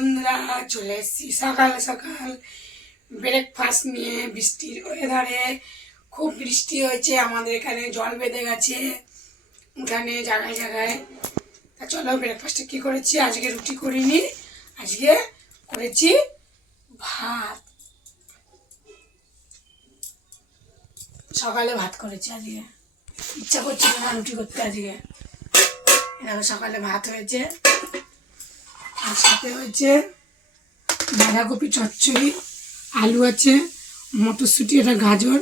বন্ধুরা, চলে এসেছি সকাল সকাল ব্রেকফাস্ট নিয়ে। বৃষ্টির ওয়েদারে খুব বৃষ্টি হয়েছে, আমাদের এখানে জল বেঁধে গেছে উঠানে জায়গায় জায়গায়। তা চলো ব্রেকফাস্টে কী করেছি, আজকে রুটি করিনি, আজকে করেছি ভাত। সকালে ভাত করেছি, আজকে ইচ্ছা করছিল না রুটি করতে। আজকে দেখো সকালে ভাত হয়েছে, আর সাথে হয়েছে বাঁধাকপি চচ্চড়ি, আলু আছে, মটরশুঁটি, এটা গাজর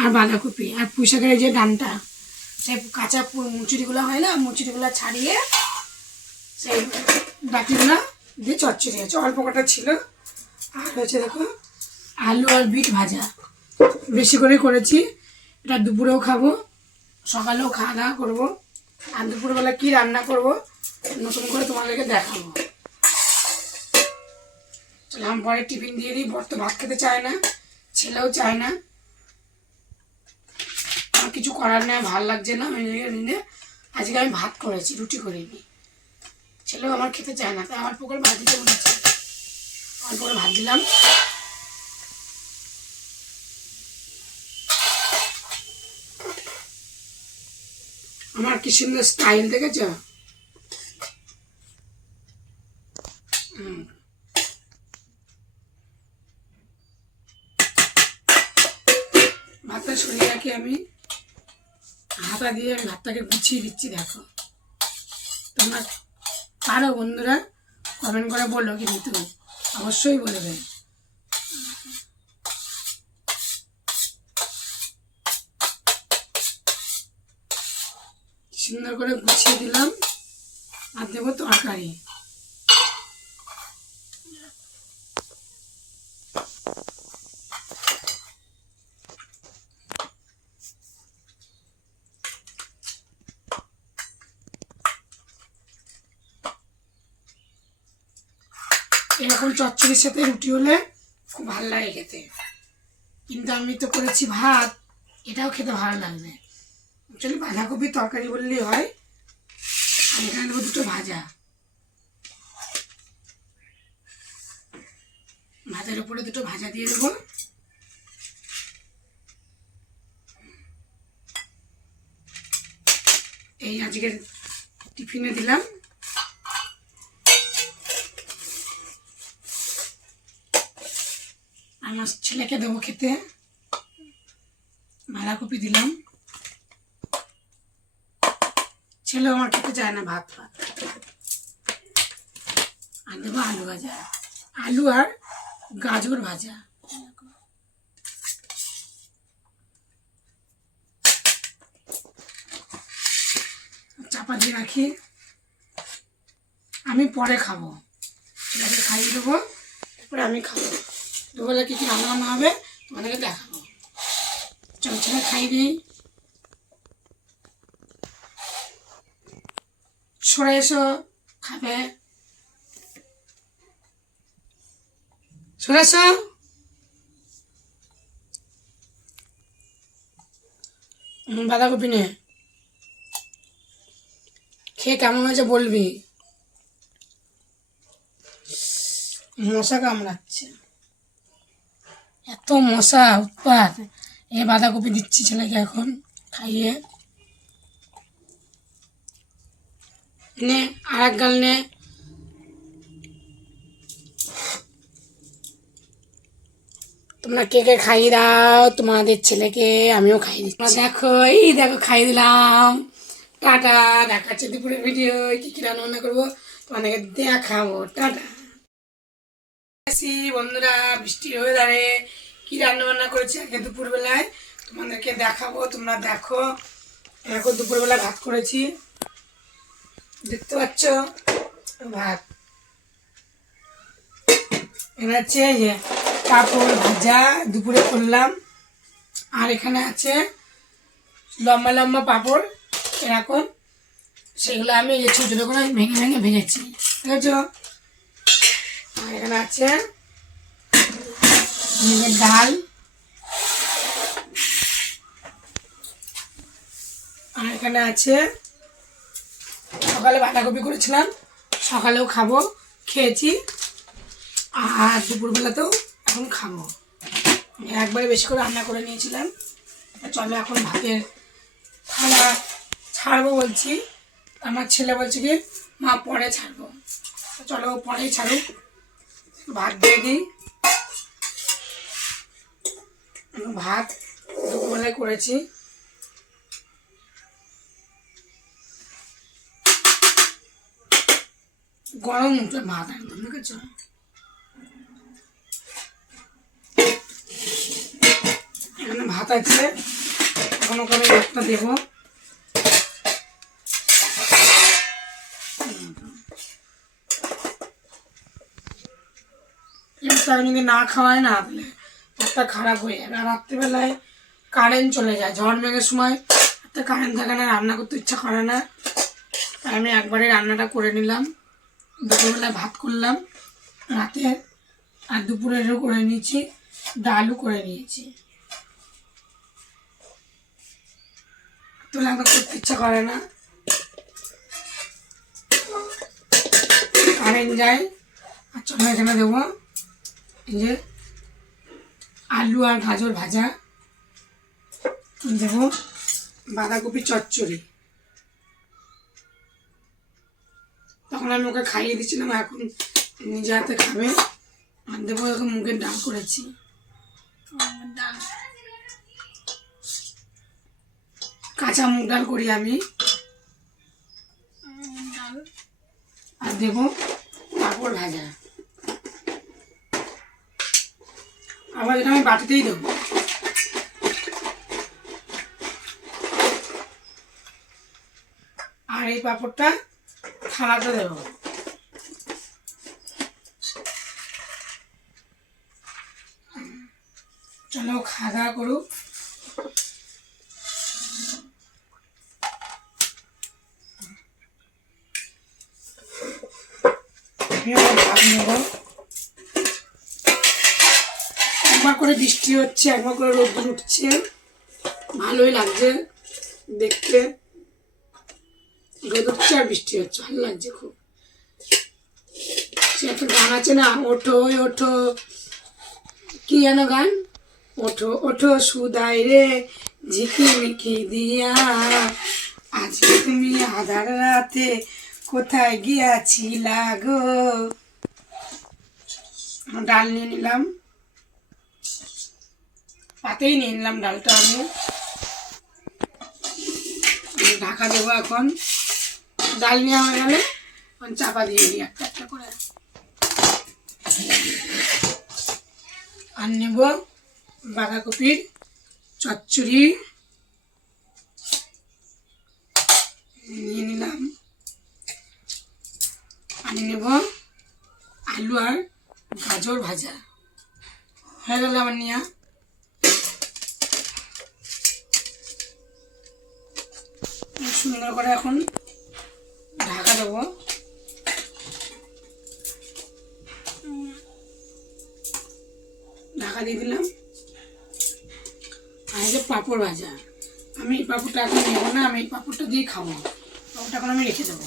আর বাঁধাকপি, আর পুঁই শাকের যে ডানটা, সেই কাঁচা মুচুরিগুলো হয় না, মুচুরিগুলো ছাড়িয়ে সেই ডাটিগুলো দিয়ে চচ্চড়ি আছে, অল্প কটা ছিল। আর হচ্ছে দেখো আলু আর বিট ভাজা, বেশি করে করেছি। এটা দুপুরেও খাবো, সকালেও খাওয়া দাওয়া করবো। আর দুপুরবেলা কী রান্না করবো নতুন করে তোমাদেরকে দেখাবো। চলো আমি পরে টিফিন দিয়ে দিই। বর তো ভাত খেতে চায় না, ছেলেও চায় না, আমার কিছু করার নেই, ভালো লাগছে না। আজকে আমি ভাত করেছি, রুটি করিনি। ছেলেও আমার খেতে চায় না, তাই আমার পুকুরে ভাত দিতে বলেছি, অল্প করে ভাত দিলাম। আমার কি সুন্দর স্টাইল দেখেছ? ভাতটা সরিয়ে রাখি, আমি হাতা দিয়ে আমি ভাতটাকে গুছিয়ে দিচ্ছি। দেখো তোমরা পারো বন্ধুরা, কমেন্ট করে বলো, কিন্তু অবশ্যই বলবে। সুন্দর করে গুছিয়ে দিলাম, আর দেবো তরকারি। এরকম চচ্চড়ির সাথে রুটি হলে খুব ভালো লাগে খেতে, কিন্তু আমি তো করেছি ভাত, এটাও খেতে ভালো লাগবে। অ্যাকচুয়ালি বাঁধাকপির তরকারি বললেই হয়। আর এখানে দেবো দুটো ভাজা, ভাজার উপরে দুটো ভাজা দিয়ে দেবো। এই আজকের টিফিনে দিলাম। আমার ছেলেকে দেবো খেতে, বাঁধাকপি দিলাম। ছেলে আমার খেতে চায় না ভাত ভাত। আর দেবো আলু ভাজা, আলু আর গাজর ভাজা। চাপা দিয়ে রাখি, আমি পরে খাবো। ছেলেকে খাইয়ে দেবো, তারপরে আমি খাবো। দুবেলা কী কী রান্না বান্না হবে তোমাদেরকে দেখাবো। চল ছেলে খাই দিই। সরে এসো, খাবে, সরে এসো। বাঁধাকপি নে, খেয়ে কেমন হয়েছে বলবি। মশা কামড়াচ্ছে, এত মশা উৎপাত। এ বাঁধাকপি দিচ্ছি ছেলেকে এখন খাইয়ে। নে আর এক গাল নে। তোমরা কে কে খাইয়ে দাও তোমাদের ছেলেকে, আমিও খাইয়ে দিচ্ছি। দেখো এই দেখো খাইয়ে দিলাম। টাটা, দেখাচ্ছে দুপুরের ভিডিও। কী কী রান্না বান্না করবো তোমাদেরকে দেখাবো। টাটা। বন্ধুরা, বৃষ্টির ওয়েদারে কি রান্না বান্না করেছি আজকে দুপুরবেলায় তোমাদেরকে দেখাবো। তোমরা দেখো, দেখো দুপুরবেলায় ভাত করেছি, দেখতে পাচ্ছ ভাত। এখানে আছে যে পাঁপড় ভাজা দুপুরে করলাম, আর এখানে আছে লম্বা লম্বা পাঁপড় এরকম, সেগুলো আমি এই ছোটো ছোটো করে ভেঙে ভেঙে ভেজেছি, ঠিক আছে। আর এখানে আছে ডাল, আর এখানে আছে সকালে বাঁধাকপি করেছিলাম, সকালেও খাবো, খেয়েছি। আর দুপুরবেলাতেও এখন খাবো। একবারে বেশি করে রান্না করে নিয়েছিলাম। চলো এখন ভাতের থালা ছাড়বো বলছি, আমার ছেলে বলছে কি মা পরে ছাড়বো, চলো পরেই ছাড়ুক। ভাত দিয়ে দিই। ভাত দুপুরবেলায় করেছি। গরম উঠে ভাত একদম, দেখেছ? এখানে ভাত আছে, এখনো করে একটা দেবো। যদি না খাওয়ায় না তাহলে একটা খারাপ হয়ে যাবে। আর রাত্রিবেলায় কারেন্ট চলে যায়, ঝড় মেঘের সময় একটা কারেন্ট থাকে না, রান্না করতে ইচ্ছা করে না। তাই আমি একবারে রান্নাটা করে নিলাম। দুপুরবেলায় ভাত করলাম রাতে, আর দুপুরেরও করে নিয়েছি, ডালও করে নিয়েছি। তো রান্না করতে ইচ্ছা করে না, কারেন্ট যায়। আর চলো এখানে দেবো এই যে আলু আর গাজর ভাজা দেবো, বাঁধাকপি চচ্চড়ি। তখন আমি ওকে খাইয়ে দিচ্ছিলাম, এখন নিজে হাতে খাবে। আর দেবো এখন মুগের ডাল করেছি, ডাল কাঁচা মুগ ডাল করি আমি। ডাল আর দেবো পাঁপড় ভাজা। আবার এটা আমি বাটিতেই দেবো। আর এই পাঁপড়টা থালাতে দেবো। চলো খাওয়া দাওয়া করুক। ভাত নেব। একবার করে বৃষ্টি হচ্ছে, একবার করে রোদ উঠছে, ভালোই লাগছে দেখতে। রোদ উঠছে আর বৃষ্টি হচ্ছে, ভালো লাগছে খুব। সে একটা গান আছে না, ওঠো ওঠো, কি যেন গান, ওঠো ওঠো সুদাই রে ঝিকিমিকি দিয়া, আজকে তুমি আধার রাতে কোথায় গিয়াছিলা গো। ডাল নিয়ে নিলাম, পাতেই নিয়ে নিলাম ডালটা আমি। ঢাকা দেবো এখন। ডাল নেওয়া হয়ে গেলে চাপা দিয়ে দিই একটা একটা করে। আর নেব বাঁধাকপির চচ্চড়ি নিয়ে নিলাম। আর নেব আলু আর গাজর ভাজা। হয়ে গেল আমার নিয়ে। সুন্দর করে এখন ঢাকা দেবো। ঢাকা দিয়ে দিলাম। আর এই যে পাঁপড় ভাজা, আমি এই পাঁপড়টা এখন নেবো না, আমি এই পাঁপড়টা দিয়ে খাবো। পাঁপড়টা এখন আমি রেখে দেবো,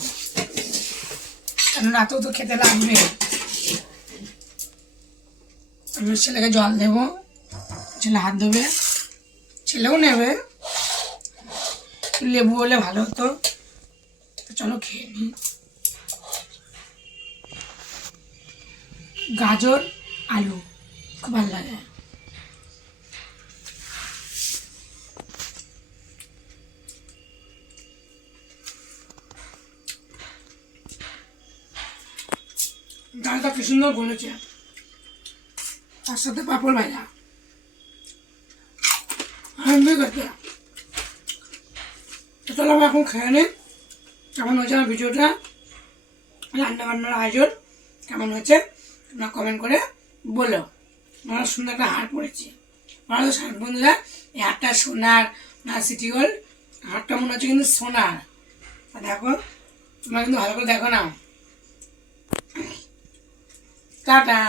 কারণ রাতেও তো খেতে লাগবে। আমি ছেলেকে জল দেবো, ছেলে হাত ধোবে, ছেলেও নেবে। লেবু হলে ভালো হতো। চলো খেয়ে নিই। গাজর আলু খুব ভালো লাগে। ডালটা কি সুন্দর বলেছে, তার সাথে পাঁপড় ভাজা। চলো আমি এখন খেয়ে নিই। কেমন হয়েছে আমার ভিডিওটা, রান্না বান্নার আয়োজন কেমন হয়েছে তোমরা কমেন্ট করে বলো। আমার সুন্দর একটা হার পড়েছি, আমার তো বন্ধুরা এই হারটা সোনার না সিটি গোল্ড। হারটা মনে হচ্ছে কিন্তু সোনার। দেখো তোমরা কিন্তু ভালো করে দেখো না। টাটা।